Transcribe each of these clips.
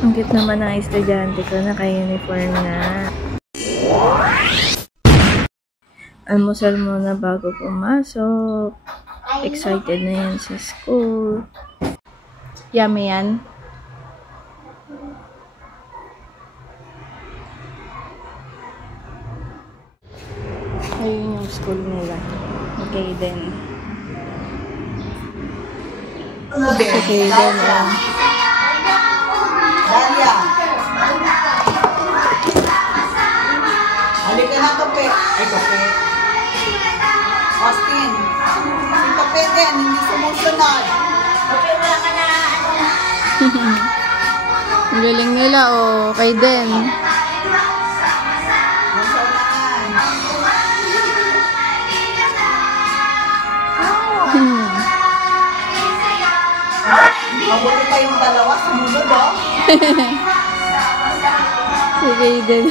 Ang cute naman ng estudyante ko, naka-uniform na. Almusal muna bago pumasok. Excited na yan sa school. Yummy yan. Ayun yung school nila. Okay then. Okay then. Dalia. Halika na kape. Ay, kape. Austin. Yung kape din, hindi sumusunod. Kape wala ka na. Ang galing nila, oh. Kay Den. Mabuti pa yung dalawa, sumunod, oh. Sige, Den.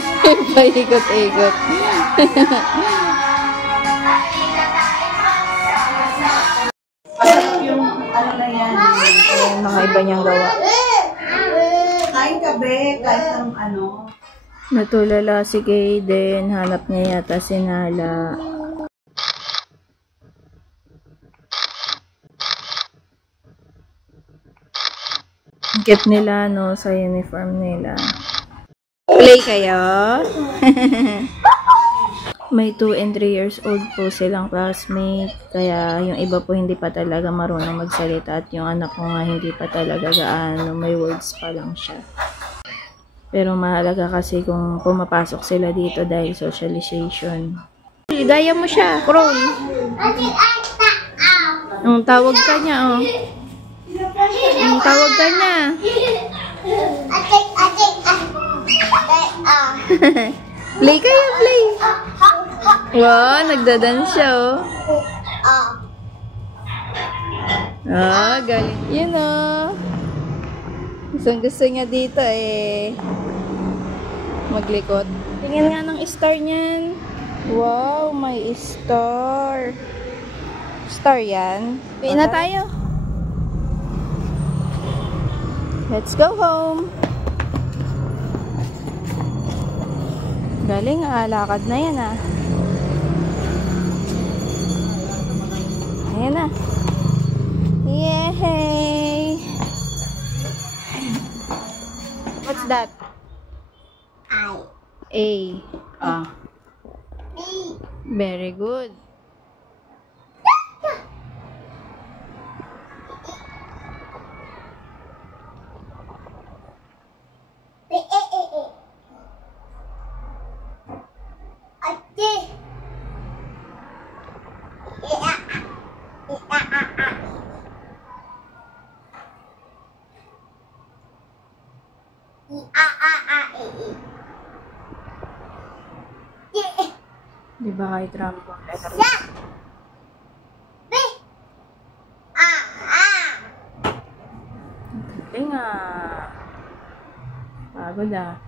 Paikot-ikot. Yung ano na yan. Ayan, mga iba niyang gawa. Kain ka, be. Kahit ng ano. Natulala si Kaden. Hanap niya yata si Nala. Ang cute nila, no, sa uniform nila. Play kayo? May 2 and 3 years old po silang classmate. Kaya yung iba po hindi pa talaga marunong magsalita. At yung anak ko nga hindi pa talaga gaano. May words pa lang siya. Pero mahalaga kasi kung pumapasok sila dito dahil socialization. Gaya mo siya, Crow. Ang tawag ka niya, oh. Ang tawag ka niya. Play kayo, play. Wow, nagdadance siya, oh. Ah, galing. Yun, oh. Gusto niya dito, eh. Maglikot. Tingnan nga ng star niyan. Wow, may star. Star yan. Uwi na tayo. Let's go home. Galing, lakad na yan, ah. Ayan na. Yay! What's that? A. Ah. Very good. Di ba kahit rambo ang letter? Galing, ah. Pagod, ah.